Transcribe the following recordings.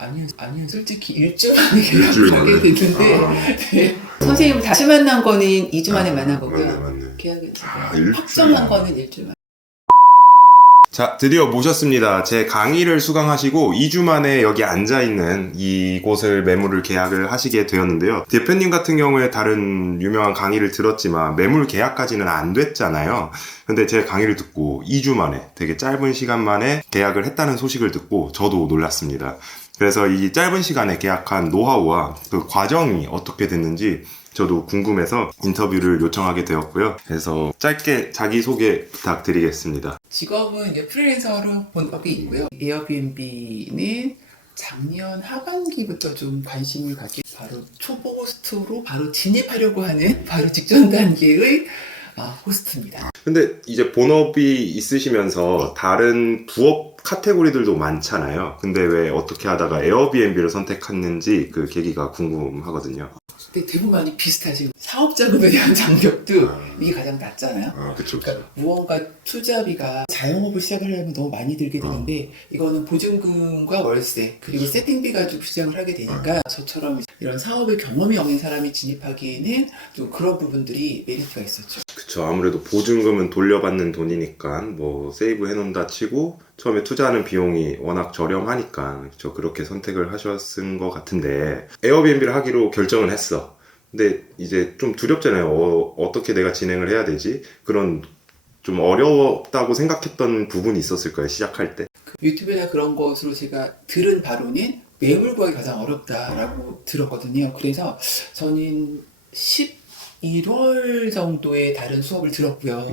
아니요, 솔직히 일주일 만에 계약하게 됐는데, 네. 선생님 다시 만난 거는 2주 만에 만난 거고요. 맞네. 계약은 일주일 확정한 만에. 거는 일주일 만에. 자, 드디어 모셨습니다. 제 강의를 수강하시고 2주 만에 여기 앉아있는 이곳을 매물을 계약을 하시게 되었는데요. 대표님 같은 경우에 다른 유명한 강의를 들었지만 매물 계약까지는 안 됐잖아요. 근데 제 강의를 듣고 2주 만에 되게 짧은 시간 만에 계약을 했다는 소식을 듣고 저도 놀랐습니다. 그래서 이 짧은 시간에 계약한 노하우와 그 과정이 어떻게 됐는지 저도 궁금해서 인터뷰를 요청하게 되었고요. 그래서 짧게 자기소개 부탁드리겠습니다. 직업은 이제 프리랜서로 본업이 있고요. 에어비앤비는 작년 하반기부터 좀 관심을 갖게 바로 초보 호스트로 바로 진입하려고 하는 바로 직전 단계의 호스트입니다. 근데 이제 본업이 있으시면서 다른 부업 카테고리들도 많잖아요. 근데 왜 어떻게 하다가 에어비앤비를 선택했는지 그 계기가 궁금하거든요. 근데 대부분 많이 비슷하지. 사업 자금에 대한 장벽도 이게 가장 낮잖아요. 그쵸. 그러니까 무언가 투자비가 자영업을 시작하려면 너무 많이 들게 되는데 이거는 보증금과 월세 그리고 세팅비 가지고 시작을 하게 되니까 저처럼 이런 사업의 경험이 없는 사람이 진입하기에는 좀 그런 부분들이 메리트가 있었죠. 그쵸. 아무래도 보증금은 돌려받는 돈이니까 뭐 세이브 해놓는다 치고 처음에 투자하는 비용이 워낙 저렴하니까 그쵸. 그렇게 선택을 하셨은 것 같은데 에어비앤비를 하기로 결정을 했어. 근데 이제 좀 두렵잖아요. 어떻게 내가 진행을 해야 되지? 그런 좀 어려웠다고 생각했던 부분이 있었을 거예요. 시작할 때. 유튜브나 그런 것으로 제가 들은 바로는 매물 구하기 가장 어렵다라고 들었거든요. 그래서 저는 11월 정도에 다른 수업을 들었고요.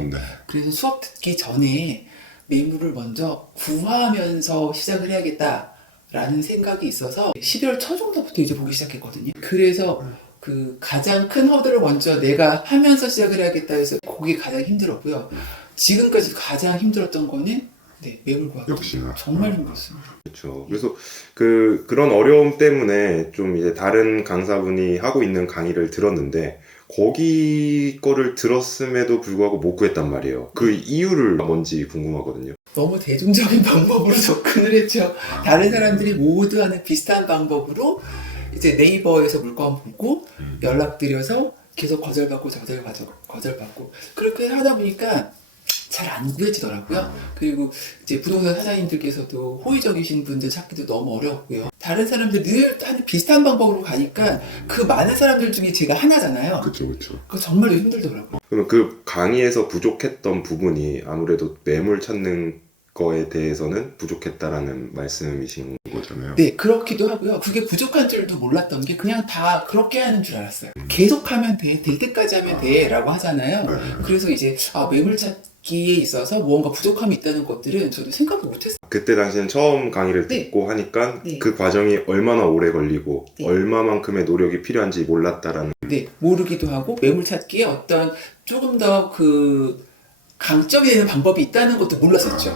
그래서 수업 듣기 전에 매물을 먼저 구하면서 시작을 해야겠다라는 생각이 있어서 12월 초 정도부터 이제 보기 시작했거든요. 그래서 그 가장 큰 허들을 먼저 내가 하면서 시작을 해야겠다 해서 그게 가장 힘들었고요. 지금까지 가장 힘들었던 거는 매물 구하기. 역시나. 정말 힘들었습니다. 그렇죠. 그래서 그런 어려움 때문에 좀 이제 다른 강사분이 하고 있는 강의를 들었는데 거기 거를 들었음에도 불구하고 못 구했단 말이에요. 그 이유를 뭔지 궁금하거든요. 너무 대중적인 방법으로 접근을 했죠. 다른 사람들이 모두 하는 비슷한 방법으로 이제 네이버에서 물건 보고 연락드려서 계속 거절받고 그렇게 하다 보니까 잘 안 구해지더라고요. 그리고 이제 부동산 사장님들께서도 호의적이신 분들 찾기도 너무 어렵고요. 다른 사람들 늘 하는 비슷한 방법으로 가니까 그 많은 사람들 중에 제가 하나잖아요. 그렇죠. 그거 정말로 힘들더라고요. 그러면 그 강의에서 부족했던 부분이 아무래도 매물 찾는 거에 대해서는 부족했다라는 말씀이신 거잖아요. 네, 그렇기도 하고요. 그게 부족한 줄도 몰랐던 게 그냥 다 그렇게 하는 줄 알았어요. 계속 하면 돼, 될 때까지 하면 돼 라고 하잖아요. 그래서 이제 매물 찾기에 있어서 무언가 부족함이 있다는 것들은 저도 생각도 못했어요. 그때 당시엔 처음 강의를 듣고 하니까 그 과정이 얼마나 오래 걸리고 얼마만큼의 노력이 필요한지 몰랐다라는. 모르기도 하고 매물 찾기에 어떤 조금 더 그 강점이 되는 방법이 있다는 것도 몰랐었죠.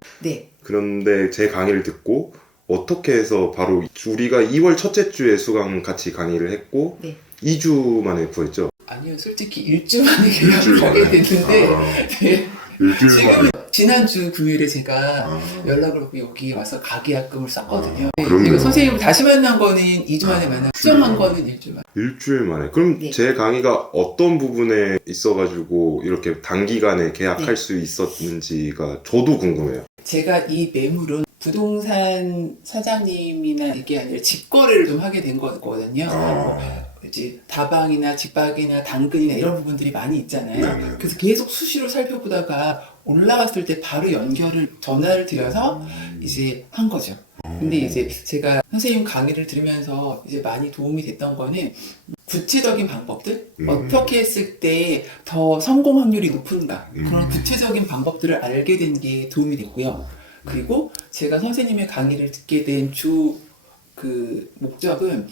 그런데 제 강의를 듣고 어떻게 해서 바로 우리가 2월 첫째 주에 수강 같이 강의를 했고 2주 만에 구했죠? 아니요, 솔직히 일주일 만에 계약하게 됐는데 지금 지난주 금요일에 제가 연락을 받고 여기 와서 가계약금을 썼거든요. 제가 선생님을 다시 만난 거는 2주 만에 확정한 거는 일주일 만에. 일주일 만에. 그럼 제 강의가 어떤 부분에 있어가지고 이렇게 단기간에 계약할 수 있었는지가 저도 궁금해요. 제가 이 매물은 부동산 사장님이나 이게 아니라 직거래를 좀 하게 된 거거든요. 이제 다방이나 집박이나 당근이나 이런 부분들이 많이 있잖아요. 그래서 계속 수시로 살펴보다가 올라갔을 때 바로 전화를 드려서 이제 한 거죠. 근데 이제 제가 선생님 강의를 들으면서 이제 많이 도움이 됐던 거는 구체적인 방법들, 어떻게 했을 때 더 성공 확률이 높은가, 그런 구체적인 방법들을 알게 된 게 도움이 됐고요. 그리고 제가 선생님의 강의를 듣게 된 목적은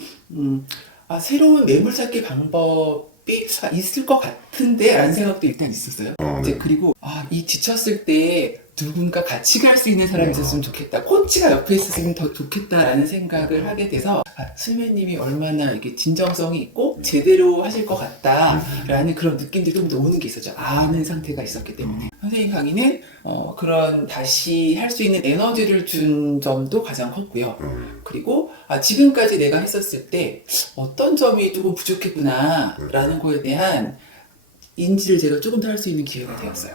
새로운 매물 찾기 방법이 있을 것 같은데 라는 생각도 일단 있었어요. 이제 그리고 이 지쳤을 때 누군가 같이 갈 수 있는 사람이 있었으면 좋겠다, 코치가 옆에 있었으면 더 좋겠다라는 생각을 하게 돼서 수매님이 얼마나 이게 진정성이 있고 제대로 하실 것 같다라는 그런 느낌들이 좀 오는 게 있었죠. 아는 상태가 있었기 때문에. 선생님 강의는 그런 다시 할 수 있는 에너지를 준 점도 가장 컸고요. 그리고 지금까지 내가 했었을 때 어떤 점이 조금 부족했구나라는 거에 대한 인지를 제가 조금 더 할 수 있는 기회가 되었어요.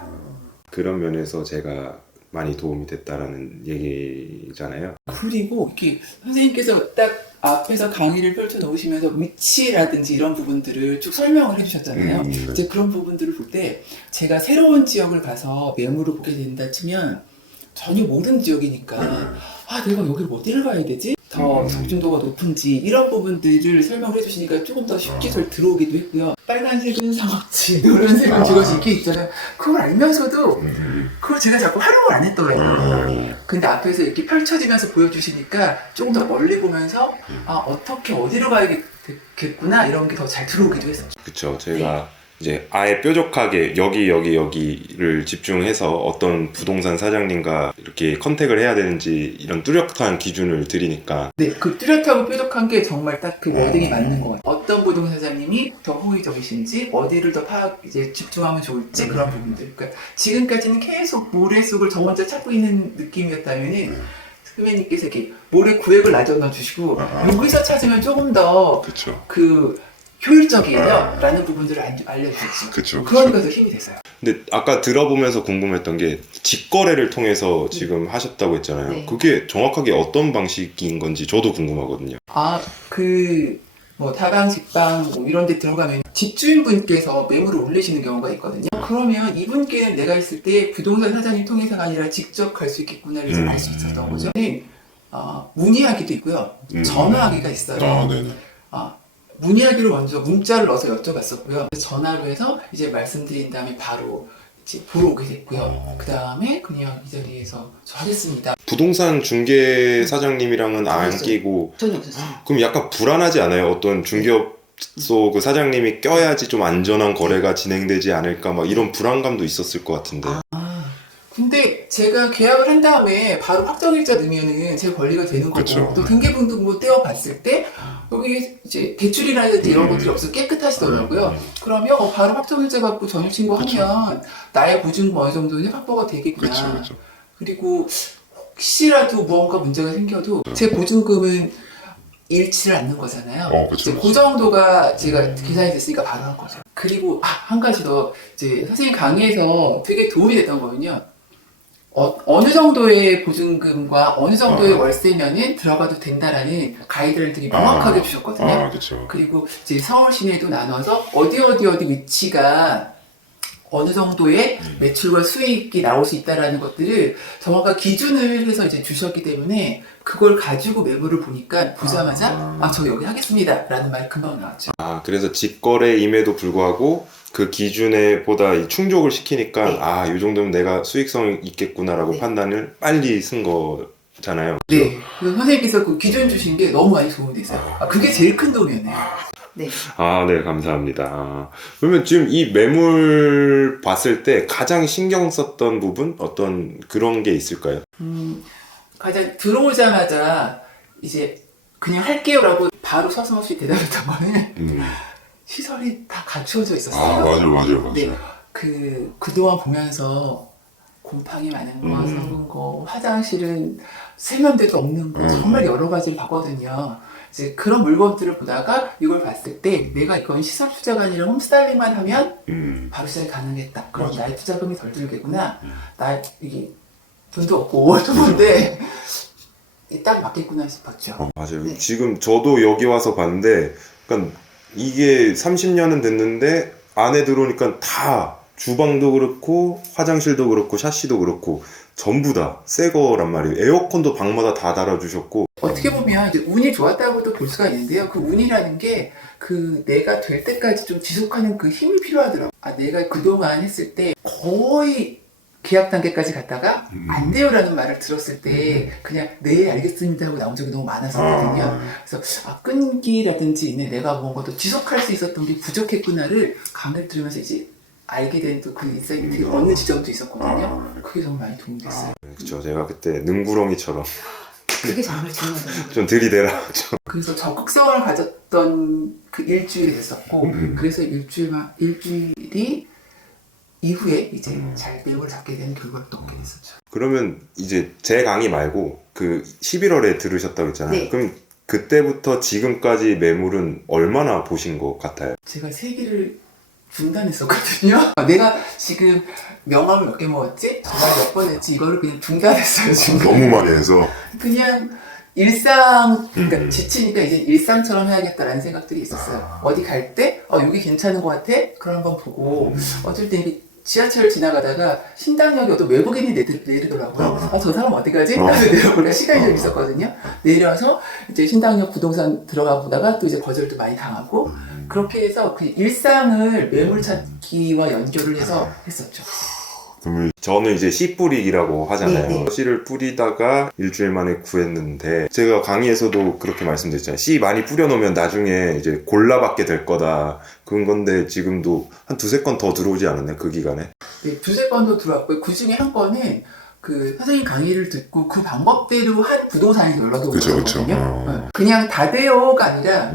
그런 면에서 제가 많이 도움이 됐다라는 얘기잖아요. 그리고 이렇게 선생님께서 딱 앞에서 강의를 펼쳐 놓으시면서 위치라든지 이런 부분들을 쭉 설명을 해주셨잖아요. 이제 그런 부분들을 볼 때 제가 새로운 지역을 가서 매물을 보게 된다 치면 전혀 모르는 지역이니까 내가 여기를 어디를 가야 되지? 더 적중도가 높은지 이런 부분들을 설명을 해주시니까 조금 더 쉽게 잘 들어오기도 했고요. 빨간색은 상업지, 노란색은 주거지 이렇게 있잖아요. 그걸 알면서도 그걸 제가 자꾸 활용을 안 했더라고요. 근데 앞에서 이렇게 펼쳐지면서 보여주시니까 조금 더 멀리 보면서 어떻게 어디로 가야겠구나 이런 게 더 잘 들어오기도 했어요. 그쵸. 제가 이제 아예 뾰족하게 여기를 집중해서 어떤 부동산 사장님과 이렇게 컨택을 해야 되는지 이런 뚜렷한 기준을 드리니까 네, 그 뚜렷하고 뾰족한 게 정말 딱 그 워딩이 맞는 것 같아요. 어떤 부동산 사장님이 더 호의적이신지, 어디를 더 집중하면 좋을지 그런 부분들. 그러니까 지금까지는 계속 모래 속을 저 혼자 찾고 있는 느낌이었다면은 선배님께서 이렇게 모래 구획을 놔줘 주시고 여기서 찾으면 조금 더 그쵸. 효율적이에요 라는 부분들을 알려주셨죠. 그쵸. 그러니까 더 힘이 됐어요. 근데 아까 들어보면서 궁금했던 게 직거래를 통해서 지금 하셨다고 했잖아요. 네. 그게 정확하게 어떤 방식인 건지 저도 궁금하거든요. 다방, 직방 이런 데 들어가면 집주인분께서 매물을 올리시는 경우가 있거든요. 그러면 이분께는 내가 있을 때 부동산 사장님 통해서가 아니라 직접 갈 수 있겠구나를 좀 알 수 있었던 거죠. 문의하기도 있고요. 전화하기가 있어요. 네네. 문의하기로 먼저 문자를 넣어서 여쭤봤었고요. 전화로 해서 이제 말씀드린 다음에 바로 이제 보러 오게 됐고요. 그 다음에 그냥 이 자리에서 저 하겠습니다. 부동산 중개 사장님이랑은 안 없었어요. 끼고 전혀 없었어요. 그럼 약간 불안하지 않아요? 어떤 중개업소 그 사장님이 껴야지 좀 안전한 거래가 진행되지 않을까 막 이런 불안감도 있었을 것 같은데. 근데 제가 계약을 한 다음에 바로 확정일자 넣으면은 제 권리가 되는 거고 그쵸. 또 등기부등본 떼어봤을 때 여기 이제 대출이라든지 이런 것들이 없어 깨끗하시더라고요. 그러면 바로 확정일자 받고 전입신고하면 나의 보증금 어느 정도는 확보가 되겠구나. 그쵸. 그리고 혹시라도 무언가 문제가 생겨도 제 보증금은 잃지를 않는 거잖아요. 그쵸. 이제 그 정도가 제가 계산이 됐으니까 바로 한 거죠. 그리고 한 가지 더 이제 선생님 강의에서 되게 도움이 됐던 거는요. 어느 정도의 보증금과 어느 정도의 월세면은 들어가도 된다라는 가이드를 되게 명확하게 주셨거든요. 그쵸. 그리고 이제 서울 시내도 나눠서 어디 위치가 어느 정도의 매출과 수익이 나올 수 있다라는 것들을 정확한 기준을 해서 이제 주셨기 때문에 그걸 가지고 매물을 보니까 보자마자 저 여기 하겠습니다 라는 말이 금방 나왔죠. 그래서 직거래임에도 불구하고 그 기준에 보다 충족을 시키니까 이 정도면 내가 수익성 있겠구나라고 판단을 빨리 쓴 거잖아요. 네. 그래서 선생님께서 그 기준 주신 게 너무 많이 도움이 됐어요. 그게 제일 큰 도움이었네요. 네. 네, 감사합니다. 그러면 지금 이 매물 봤을 때 가장 신경 썼던 부분? 어떤 그런 게 있을까요? 가장 들어오자마자 이제 그냥 할게요라고 바로 서슴없이 대답했던 거는 시설이 다 갖추어져 있었어요. 맞아요. 네. 그동안 보면서 곰팡이 많은 거, 썩은 거, 화장실은 세면대도 없는 거, 정말 여러 가지를 봤거든요. 이제 그런 물건들을 보다가 이걸 봤을 때 내가 이건 시설 투자가 아니라 홈스타일링만 하면 바로 시작이 가능했다. 그럼 나의 투자금이 덜 들겠구나. 이게 돈도 없고 좋은데 딱 맞겠구나 싶었죠. 맞아요. 네. 지금 저도 여기 와서 봤는데, 그러니까 이게 30년은 됐는데 안에 들어오니까 다 주방도 그렇고 화장실도 그렇고 샤시도 그렇고 전부 다 새 거란 말이에요. 에어컨도 방마다 다 달아주셨고. 어떻게 보면 이제 운이 좋았다고도 볼 수가 있는데요. 그 운이라는 게 내가 될 때까지 좀 지속하는 그 힘이 필요하더라고요. 내가 그동안 했을 때 거의 계약 단계까지 갔다가 안 돼요라는 말을 들었을 때 그냥 네 알겠습니다 하고 나온 적이 너무 많았었거든요. 그래서 끈기라든지 내가 뭔가도 지속할 수 있었던 게 부족했구나를 강의를 들으면서 이제 알게 된 또 그 인사이트 얻는 지점도 있었거든요. 그게 정말 많이 도움이 됐어요. 그쵸. 제가 그때 능구렁이처럼 그게 정말 중요하더라고요. 좀 들이대라. 그래서 적극성을 가졌던 그 일주일이 됐었고 그래서 일주일이 이후에 이제 잘 매물을 잡게 되는 결과를 또 얻게 됐었죠. 그러면 이제 제 강의 말고 그 11월에 들으셨다고 했잖아요. 네. 그럼 그때부터 지금까지 매물은 얼마나 보신 것 같아요? 제가 세기를 중단했었거든요. 내가 지금 명함을 몇 개 먹었지? 정말 몇 번 했지? 이거를 그냥 중단했어요, 지금. 너무 많이 해서. 그냥 일상, 그러니까 지치니까 이제 일상처럼 해야겠다라는 생각들이 있었어요. 어디 갈 때, 여기 괜찮은 것 같아? 그럼 한번 보고, 어쩔 때 이렇게 지하철 지나가다가 신당역에 어떤 외국인이 내리더라고요. 저 사람 어디 가지? 하면서 내려보니까 시간이 좀 있었거든요. 내려와서 이제 신당역 부동산 들어가 보다가 또 이제 거절도 많이 당하고, 그렇게 해서 그 일상을 매물 찾기와 연결을 해서 했었죠. 저는 이제 씨 뿌리기라고 하잖아요. 네, 네. 씨를 뿌리다가 일주일 만에 구했는데 제가 강의에서도 그렇게 말씀드렸잖아요. 씨 많이 뿌려놓으면 나중에 이제 골라받게 될 거다. 그런 건데 지금도 한 두세 건 더 들어오지 않았나요? 그 기간에? 네, 두세 건도 들어왔고요. 그 중에 한 건은 그 선생님 강의를 듣고 그 방법대로 한 부동산에서 연락이 그쵸, 오거든요. 그쵸. 그냥 다 돼요가 아니라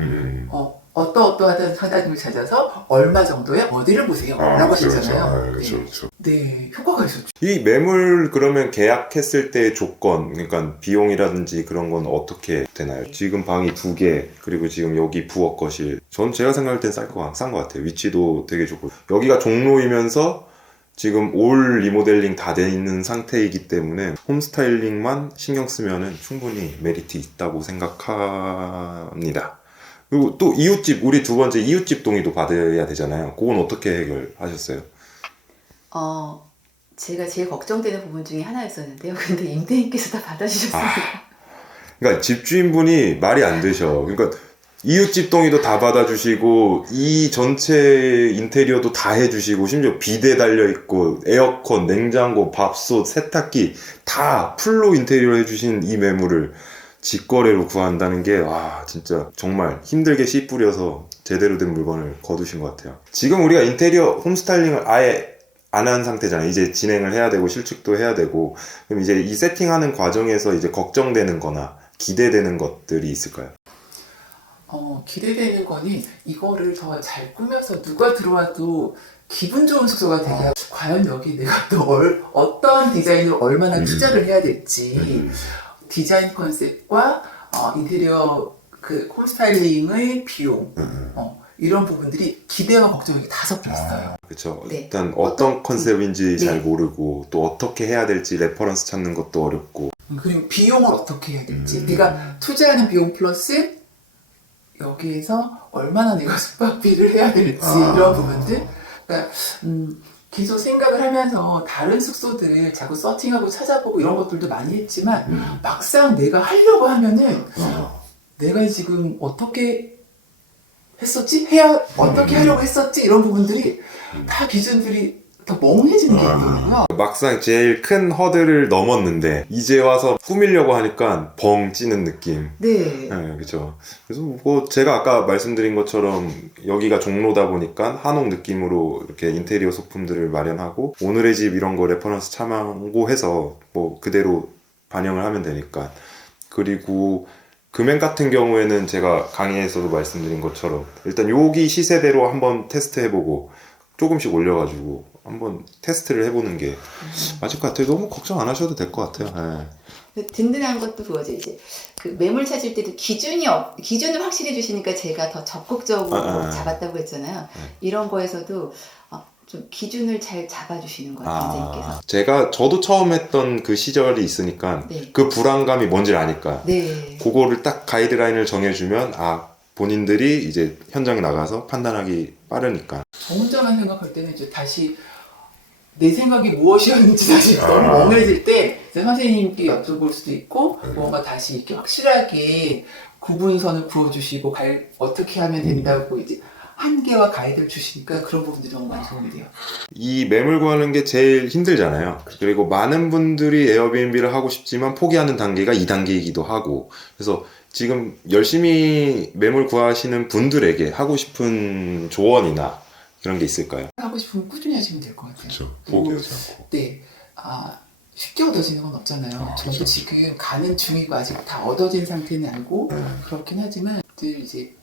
어떠어떠하다는 사장님을 찾아서 얼마 정도에 어디를 보세요 라고 하셨잖아요. 그렇죠. 네, 효과가 있었죠. 이 매물 그러면 계약했을 때의 조건, 그러니까 비용이라든지 그런 건 어떻게 되나요? 지금 방이 2개, 그리고 지금 여기 부엌 거실. 전 제가 생각할 땐 싼 것 같아요. 위치도 되게 좋고. 여기가 종로이면서 지금 올 리모델링 다 돼 있는 상태이기 때문에 홈스타일링만 신경 쓰면은 충분히 메리트 있다고 생각합니다. 그리고 또 이웃집, 우리 두 번째 이웃집 동의도 받아야 되잖아요. 그건 어떻게 해결하셨어요? 제가 제일 걱정되는 부분 중에 하나였었는데요. 근데 임대인께서 다 받아주셨습니다. 그러니까 집주인분이 말이 안 되셔. 그러니까 이웃집 동의도 다 받아주시고 이 전체 인테리어도 다 해주시고 심지어 비대 달려있고 에어컨, 냉장고, 밥솥, 세탁기 다 풀로 인테리어 해주신 이 매물을 직거래로 구한다는 게 와 진짜 정말 힘들게 씨 뿌려서 제대로 된 물건을 거두신 것 같아요. 지금 우리가 인테리어 홈스타일링을 아예 안 한 상태잖아요. 이제 진행을 해야 되고 실측도 해야 되고 그럼 이제 이 세팅하는 과정에서 이제 걱정되는 거나 기대되는 것들이 있을까요? 기대되는 거는 이거를 더 잘 꾸며서 누가 들어와도 기분 좋은 숙소가 되게 과연 여기 내가 또 어떤 디자인으로 얼마나 투자를 해야 될지 디자인 컨셉과 인테리어 그 홈스타일링의 비용 이런 부분들이 기대와 걱정이 다 섞여 있어요. 그렇죠. 네. 일단 어떤 컨셉인지 네. 잘 모르고 또 어떻게 해야 될지 레퍼런스 찾는 것도 어렵고 그리고 비용을 어떻게 해야 될지 내가 투자하는 비용 플러스 여기에서 얼마나 내가 숙박비를 해야 될지 이런 부분들 그러니까 계속 생각을 하면서 다른 숙소들 자꾸 서칭하고 찾아보고 이런 것들도 많이 했지만 막상 내가 하려고 하면은 내가 지금 어떻게 했었지? 어떻게 하려고 했었지? 이런 부분들이 다 기준들이 다 멍해지는 게 있거든요. 막상 제일 큰 허들을 넘었는데 이제 와서 꾸미려고 하니까 벙 찌는 느낌. 네. 네, 그렇죠. 그래서 뭐 제가 아까 말씀드린 것처럼 여기가 종로다 보니까 한옥 느낌으로 이렇게 인테리어 소품들을 마련하고 오늘의 집 이런 거 레퍼런스 참고해서 뭐 그대로 반영을 하면 되니까. 그리고 금액 같은 경우에는 제가 강의에서도 말씀드린 것처럼 일단 여기 시세대로 한번 테스트해보고 조금씩 올려가지고 한번 테스트를 해보는 게 맞을 것 같아요. 너무 걱정 안 하셔도 될 것 같아요. 네. 든든한 것도 그거죠. 이제 그 매물 찾을 때도 기준을 확실히 주시니까 제가 더 적극적으로 잡았다고 했잖아요. 이런 거에서도 좀 기준을 잘 잡아주시는 것 같아요, 선생님께서. 저도 처음 했던 그 시절이 있으니까 네. 그 불안감이 뭔지를 아니까 네. 그거를 딱 가이드라인을 정해주면 본인들이 이제 현장에 나가서 판단하기 빠르니까. 저 혼자만 생각할 때는 이제 다시 내 생각이 무엇이었는지 다시 너무 멍해질 때 이제 선생님께 여쭤볼 수도 있고 뭔가 다시 이렇게 확실하게 구분선을 그어주시고 어떻게 하면 된다고 이제 한계와 가이드를 주시니까 그런 부분들이 너무 많이 도움이 돼요. 이 매물 구하는 게 제일 힘들잖아요. 그리고 많은 분들이 에어비앤비를 하고 싶지만 포기하는 단계가 2단계이기도 하고 그래서 지금 열심히 매물 구하시는 분들에게 하고 싶은 조언이나 그런 게 있을까요? 하고 싶으면 꾸준히 하시면 될 것 같아요. 그렇죠. 그리고 포기하지 않고. 네, 쉽게 얻어지는 건 없잖아요. 저도 지금 가는 중이고 아직 다 얻어진 상태는 알고 그렇긴 하지만 늘 이제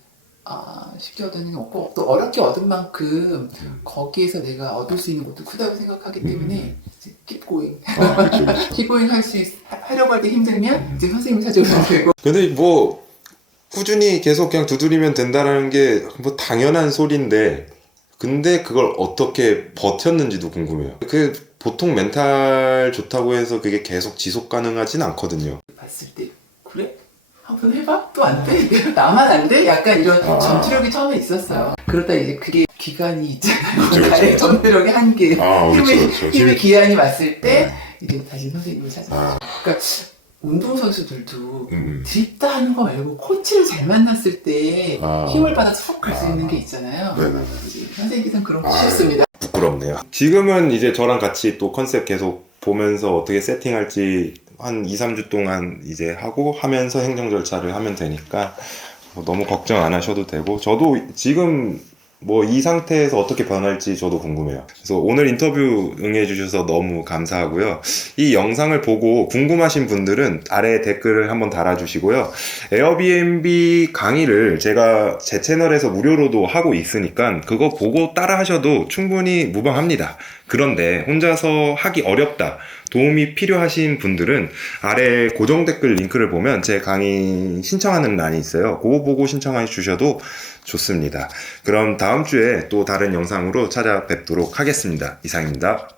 쉽게 얻는 게 없고 또 어렵게 얻은 만큼 거기에서 내가 얻을 수 있는 것도 크다고 생각하기 때문에 이제 keep going, 그렇죠. keep going 하려고 할 때 힘들면 이제 선생님 찾아오면 되고. 근데 뭐 꾸준히 계속 그냥 두드리면 된다는 게 뭐 당연한 소리인데 근데 그걸 어떻게 버텼는지도 궁금해요. 그 보통 멘탈 좋다고 해서 그게 계속 지속 가능하진 않거든요. 봤을 때 그래? 한번 해봐? 또 안 돼? 나만 안 돼? 약간 이런 전투력이 처음에 있었어요. 그러다 이제 그게 기간이 있잖아요. 그쵸, 나의 그쵸. 전투력의 한계. 그렇죠. 힘의 기한이 왔을 때 이제 다시 선생님을 찾아. 그러니까 운동선수들도 드립다 하는 거 말고 코치를 잘 만났을 때 힘을 받아서 훅 갈 수 있는 게 있잖아요. 이제 선생님께서는 그런 거 주셨습니다. 부끄럽네요. 지금은 이제 저랑 같이 또 컨셉 계속 보면서 어떻게 세팅할지 한 2, 3주 동안 이제 하고 하면서 행정 절차를 하면 되니까 뭐 너무 걱정 안 하셔도 되고 저도 지금 뭐 이 상태에서 어떻게 변할지 저도 궁금해요. 그래서 오늘 인터뷰 응해주셔서 너무 감사하고요. 이 영상을 보고 궁금하신 분들은 아래에 댓글을 한번 달아주시고요. 에어비앤비 강의를 제가 제 채널에서 무료로도 하고 있으니까 그거 보고 따라 하셔도 충분히 무방합니다. 그런데 혼자서 하기 어렵다, 도움이 필요하신 분들은 아래 고정 댓글 링크를 보면 제 강의 신청하는欄이 있어요. 그거 보고 신청해 주셔도 좋습니다. 그럼 다음 주에 또 다른 영상으로 찾아뵙도록 하겠습니다. 이상입니다.